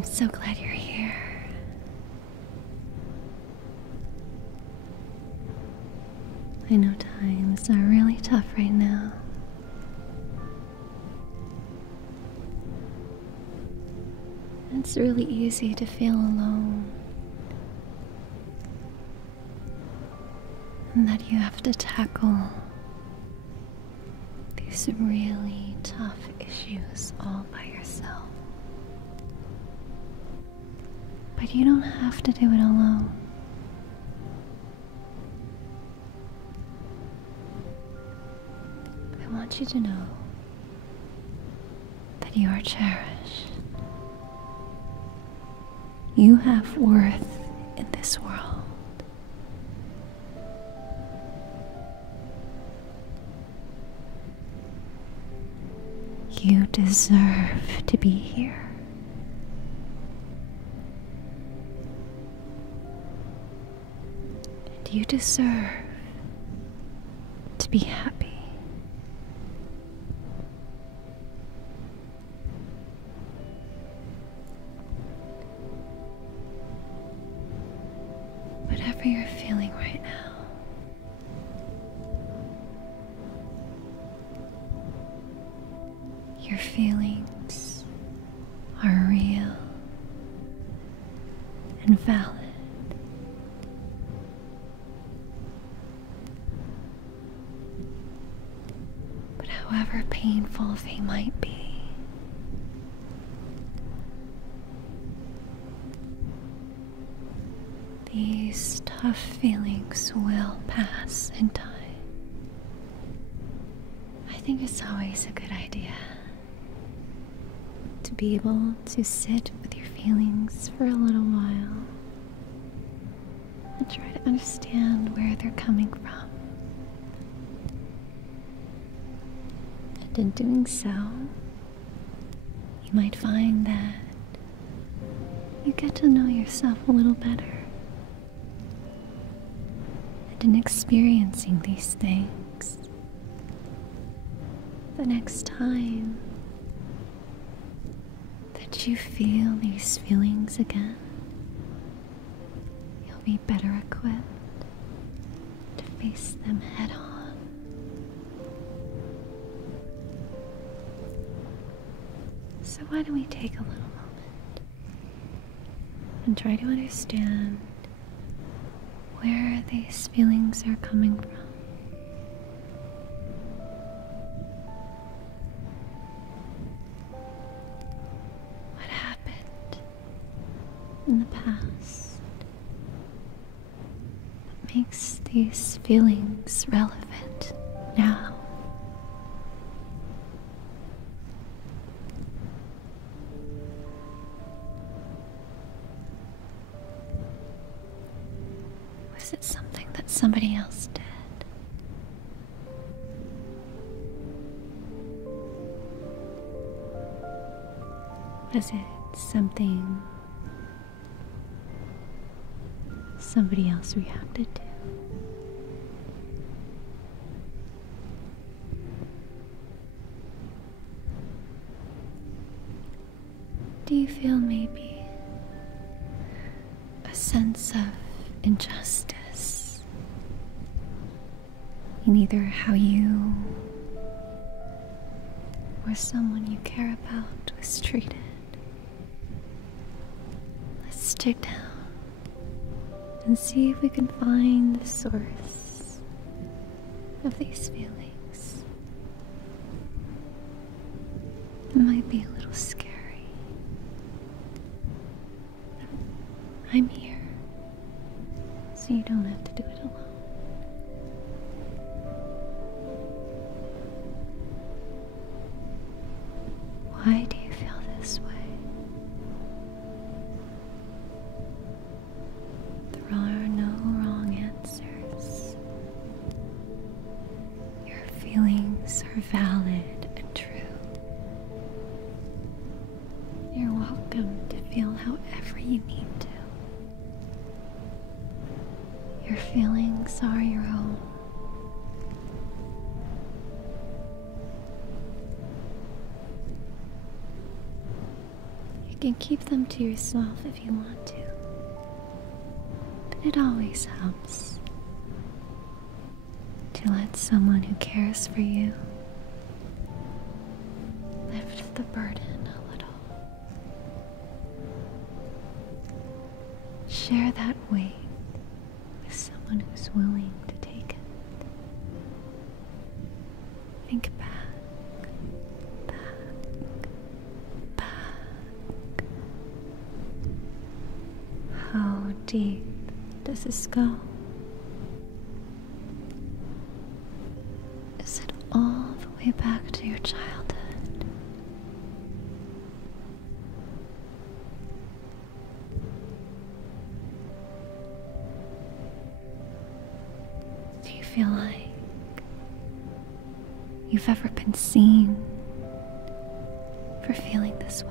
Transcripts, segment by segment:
I'm so glad you're here. I know times are really tough right now. It's really easy to feel alone, and that you have to tackle these really tough issues all by yourself. But you don't have to do it alone. I want you to know that you are cherished. You have worth in this world. You deserve to be here. And you deserve to be happy. Whatever you're feeling right now, your feelings are real and valid. But however painful they might be, these tough feelings will pass in time. I think it's always a good idea to be able to sit with your feelings for a little while and try to understand where they're coming from. And in doing so, you might find that you get to know yourself a little better. And in experiencing these things, the next time that you feel these feelings again, you'll be better equipped to face them head on. So why don't we take a little moment and try to understand where these feelings are coming from. What happened in the past that makes these feelings relevant now? Was it something that somebody else did? Was it something somebody else reacted to? Do you feel maybe a sense of injustice in either how you or someone you care about was treated? Let's dig down and see if we can find the source of these feelings. It might be a little scary. I'm here, so you don't have to do it alone. Why do you feel this way? There are no wrong answers. Your feelings are valid and true. You're welcome to feel however you need to. Your feelings are your own. You can keep them to yourself if you want to, but it always helps to let someone who cares for you lift the burden a little. Share that weight with someone who's willing to take it. Think back, back. How deep does this go? Is it all the way back to your childhood? Do you feel like you've ever been seen for feeling this way?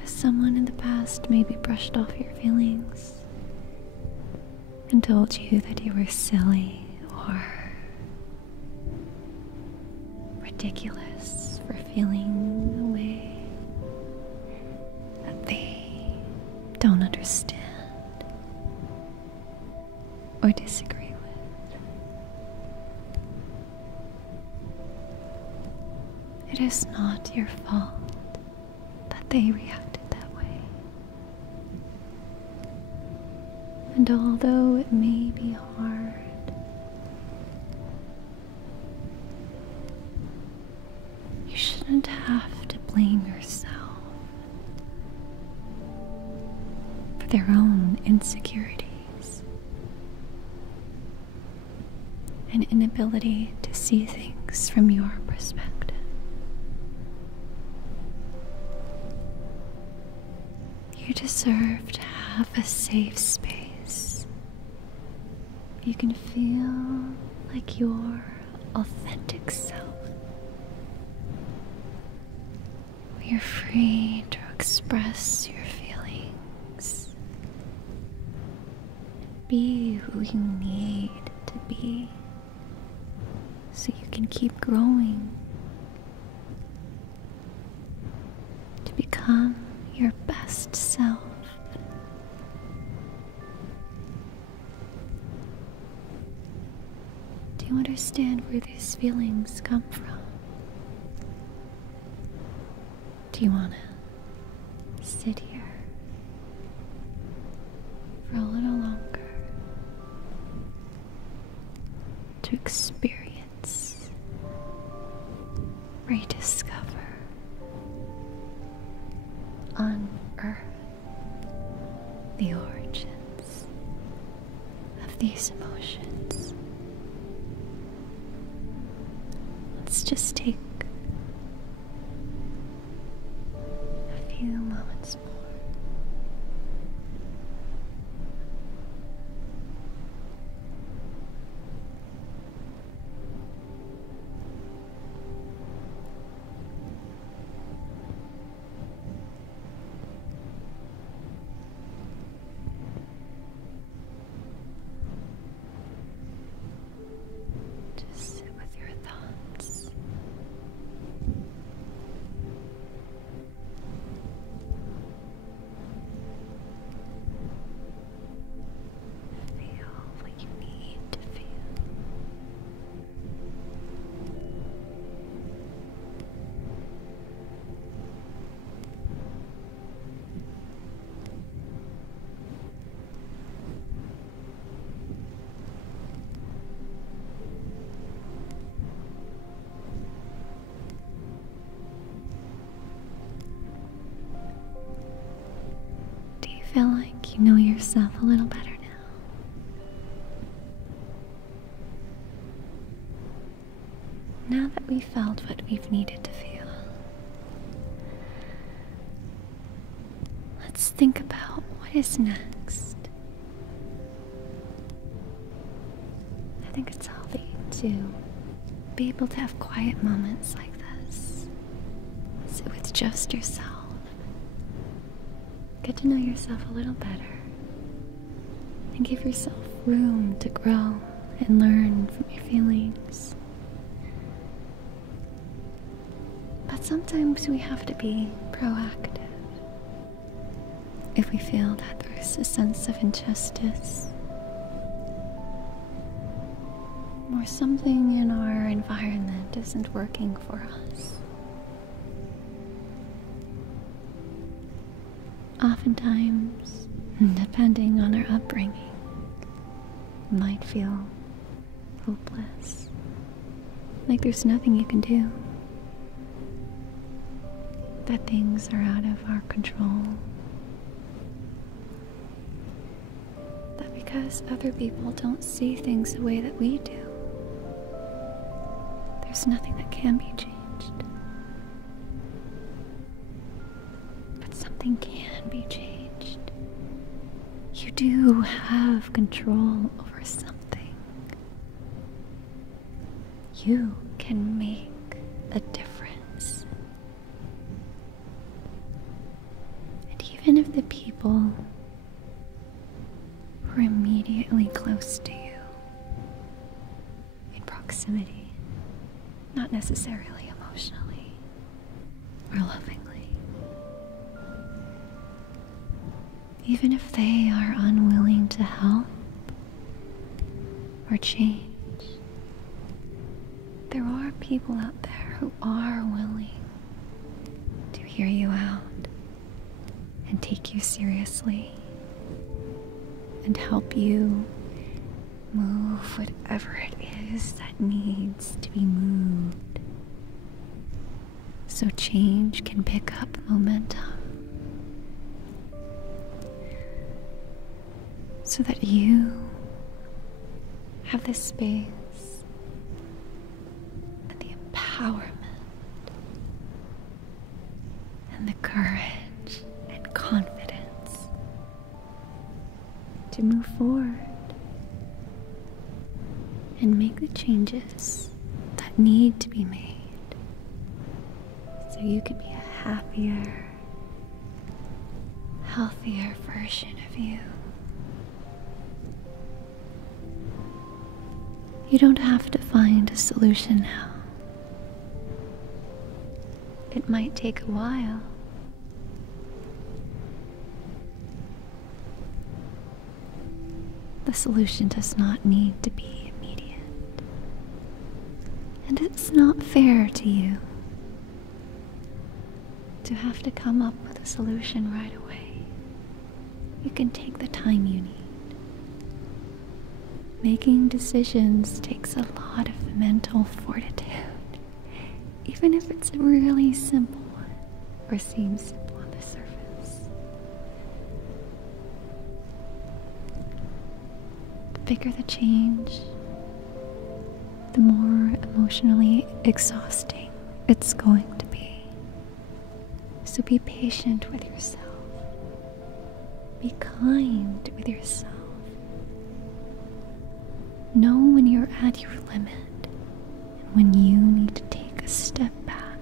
Has someone in the past maybe brushed off your feelings and told you that you were silly or ridiculous for feeling the way that they don't understand or disagree with? It is not your fault that they reacted that way. And although it may be hard, you shouldn't have to blame yourself for their own insecurities and inability to see things from your perspective. You deserve to have a safe space. You can feel like your authentic self. You're free to express your feelings. Be who you need to be so you can keep growing to become your best self. Do you understand where these feelings come from? Do you want to sit here for a little longer to experience, rediscover, unearth the origins of these emotions? Let's just take a few moments more. Just sit with your thoughts. Feel what you need to feel. Do you feel like you know yourself a little better now? Now that we've felt what we've needed to feel, let's think about what is next. I think it's healthy to be able to have quiet moments like this. Sit with just yourself. Get to know yourself a little better. And give yourself room to grow and learn from your feelings. that sometimes we have to be proactive. If we feel that there's a sense of injustice, or something in our environment isn't working for us, oftentimes, depending on our upbringing, we might feel hopeless, like there's nothing you can do, that things are out of our control, that because other people don't see things the way that we do, there's nothing that can be changed. But something can be changed. You do have control over something. You can make a difference. And even if the people who are immediately close to you, in proximity, not necessarily emotionally or lovingly, even if they are unwilling to help or change, there are people out there who are willing to hear you out and take you seriously and help you move whatever it is that needs to be moved, so change can pick up momentum, so that you have the space and the empowerment and the courage and confidence to move forward and make the changes that need to be made so you can be a happier, healthier version of you. You don't have to find a solution now. It might take a while. The solution does not need to be and it's not fair to you to have to come up with a solution right away. You can take the time you need. Making decisions takes a lot of mental fortitude, even if it's really simple or seems simple on the surface. The bigger the change, the more emotionally exhausting it's going to be. So be patient with yourself. Be kind with yourself. Know when you're at your limit and when you need to take a step back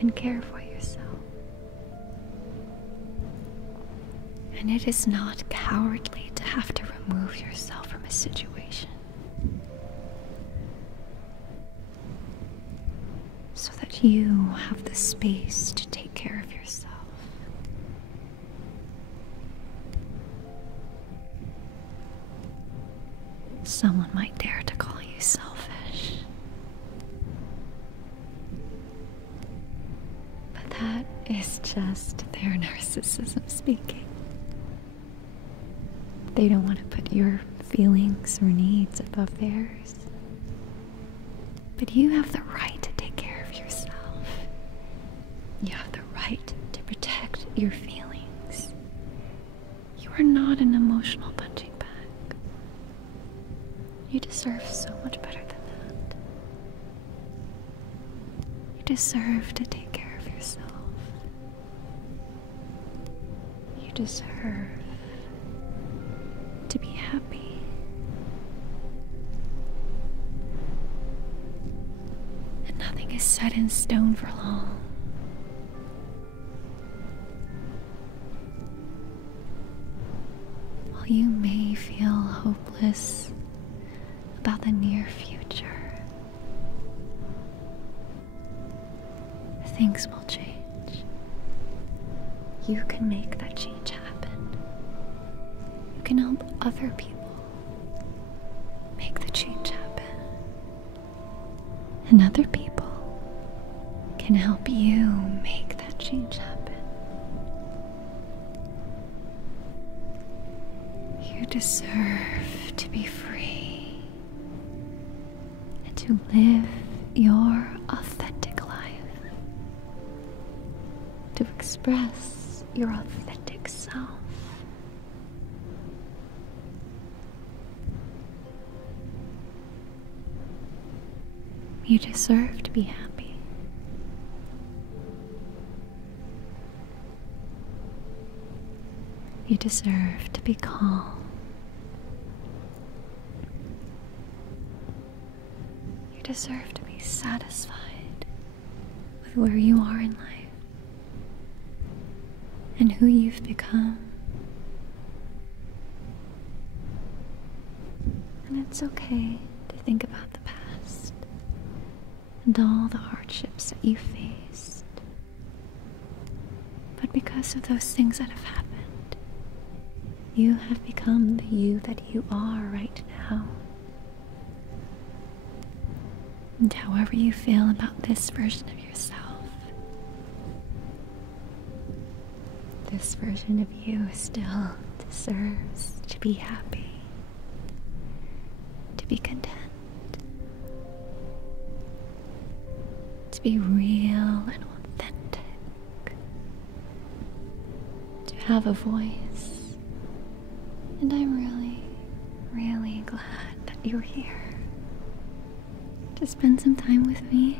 and care for yourself. And it is not cowardly to have to remove yourself from a situation so that you have the space to take care of yourself. Someone might dare to call you selfish, but that is just their narcissism speaking. They don't want to put your feelings or needs above theirs. But you have the right to take care of yourself. You have the right to protect your feelings. You are not an emotional punching bag. You deserve so much better than that. You deserve to take care of yourself. You deserve to be happy. And nothing is set in stone for long. While you may feel hopeless about the near future, things will change. You can make that change happen. You can help other people make the change happen. And other people can help you make that change happen. You deserve to be free and to live your authentic life, to express your authentic self. You deserve to be happy. You deserve to be calm. You deserve to be satisfied with where you are in life and who you've become. And it's okay to think about the past and all the hardships that you faced. But because of those things that have happened, you have become the you that you are right now. And however you feel about this version of yourself, this version of you still deserves to be happy, to be content, to be real and authentic, to have a voice. And I'm really, really glad that you're here to spend some time with me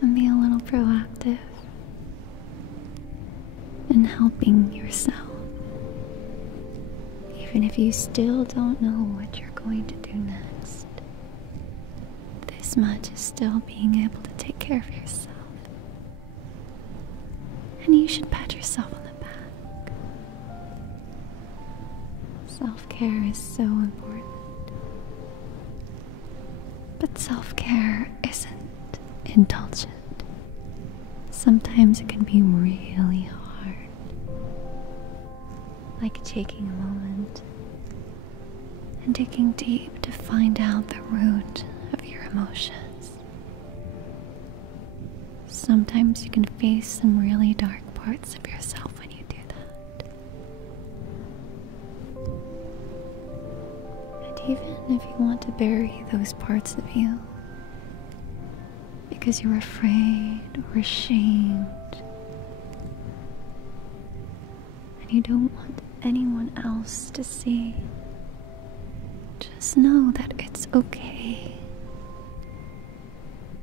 and be a little proactive in helping yourself. Even if you still don't know what you're going to do next, this much is still being able to take care of yourself. And you should pat yourself on the back. Self-care is so important. But self-care isn't indulgent. Sometimes it can be really hard. Like taking a moment and digging deep to find out the root of your emotions. Sometimes you can face some really dark parts of yourself when you do that. And even if you want to bury those parts of you because you're afraid or ashamed and you don't want anyone else to see, just know that it's okay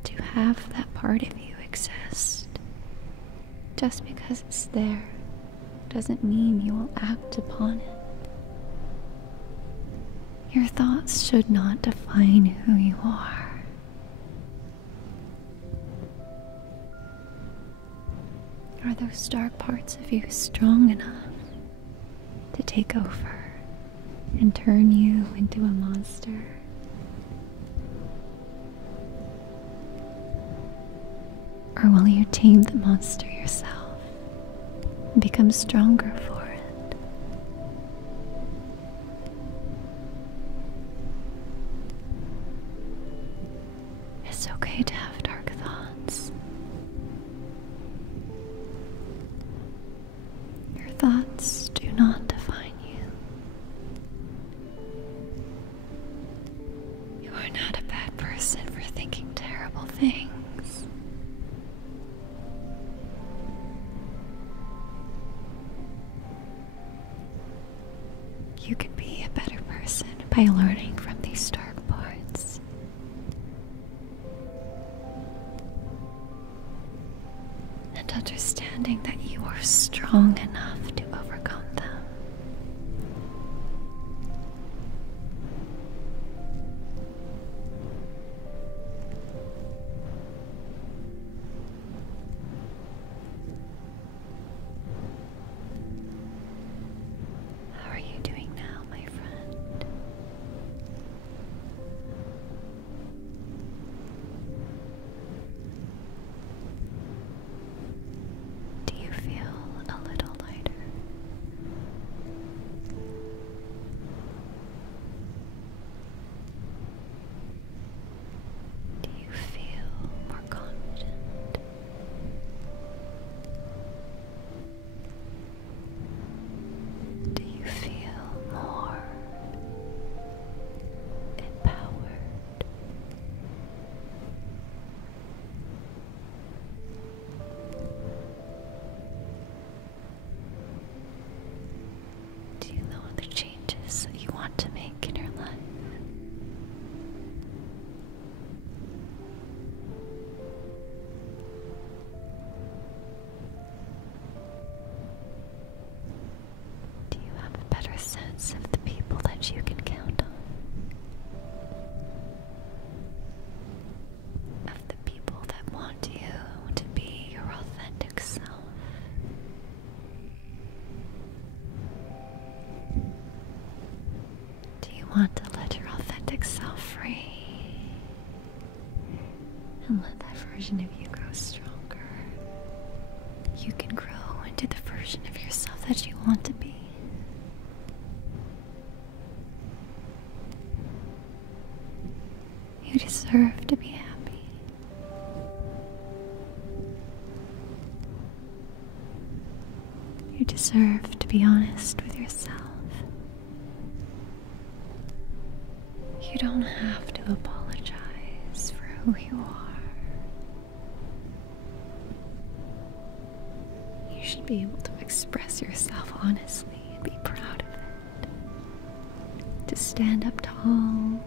to have that part of you exist. Just because it's there doesn't mean you will act upon it. Your thoughts should not define who you are. Are those dark parts of you strong enough to take over and turn you into a monster? Or will you tame the monster yourself and become stronger for it? It's okay to have dark thoughts. Your thoughts do not define you. You are not a bad person for thinking terrible things. You can be a better person by learning from these dark parts. And understanding that you are strong enough to overcome them. How are you doing now, my friend? that version of you grows stronger, you can grow into the version of yourself that you want to be. You deserve to be happy. You deserve to be honest with yourself. You don't have to apologize for who you are. You should be able to express yourself honestly and be proud of it. To stand up tall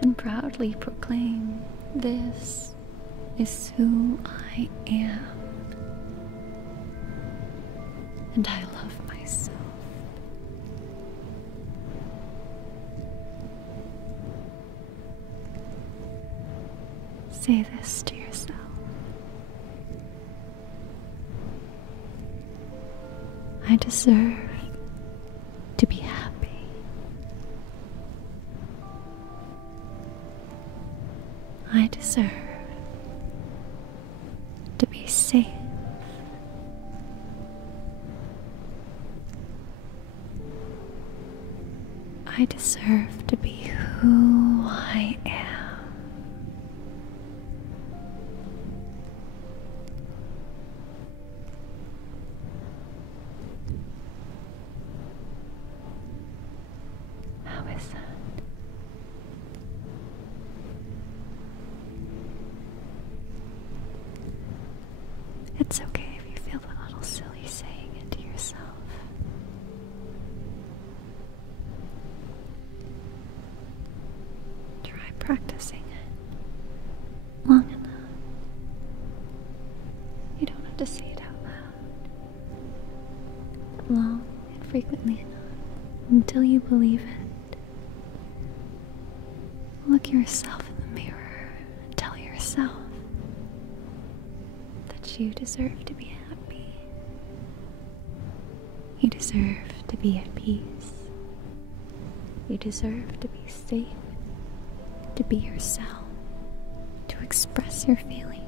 and proudly proclaim, "This is who I am. And I love myself." Say this to yourself. I deserve to be happy. I deserve to be safe. I deserve to be who I am. How is that? It's okay if you feel a little silly saying it to yourself. Try practicing it long enough. You don't have to say it out loud, but long and frequently enough until you believe it. Look yourself in the mirror and tell yourself that you deserve to be happy. You deserve to be at peace. You deserve to be safe, to be yourself, to express your feelings.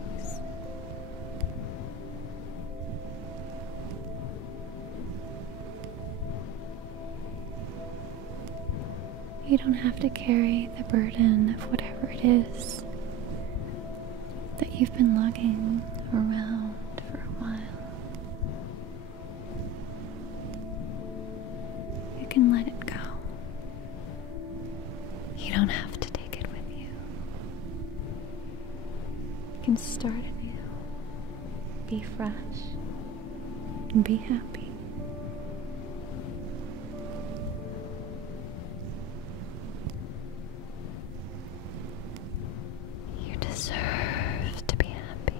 You don't have to carry the burden of whatever it is that you've been lugging around for a while. You can let it go. You don't have to take it with you. You can start anew, be fresh, and be happy. You deserve to be happy.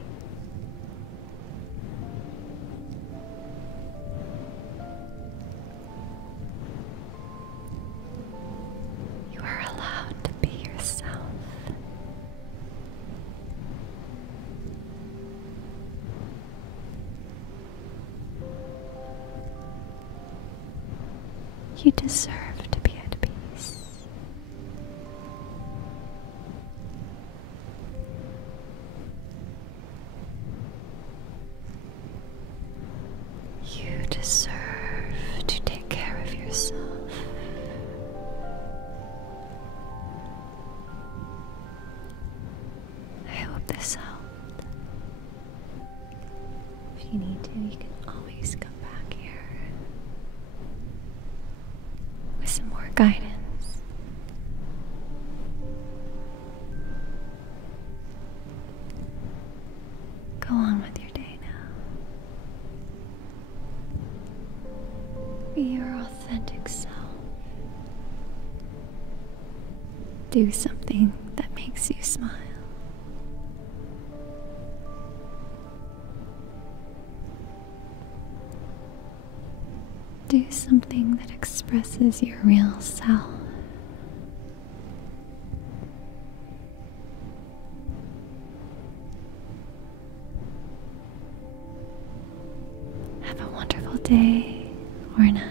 You are allowed to be yourself. You deserve to be at peace. You deserve to take care of yourself. I hope this helped. If you need to, you can always come back here with some more guidance. Go on with your day now. Be your authentic self. Do something that makes you smile. Do something that expresses your real self. Have a wonderful day or night.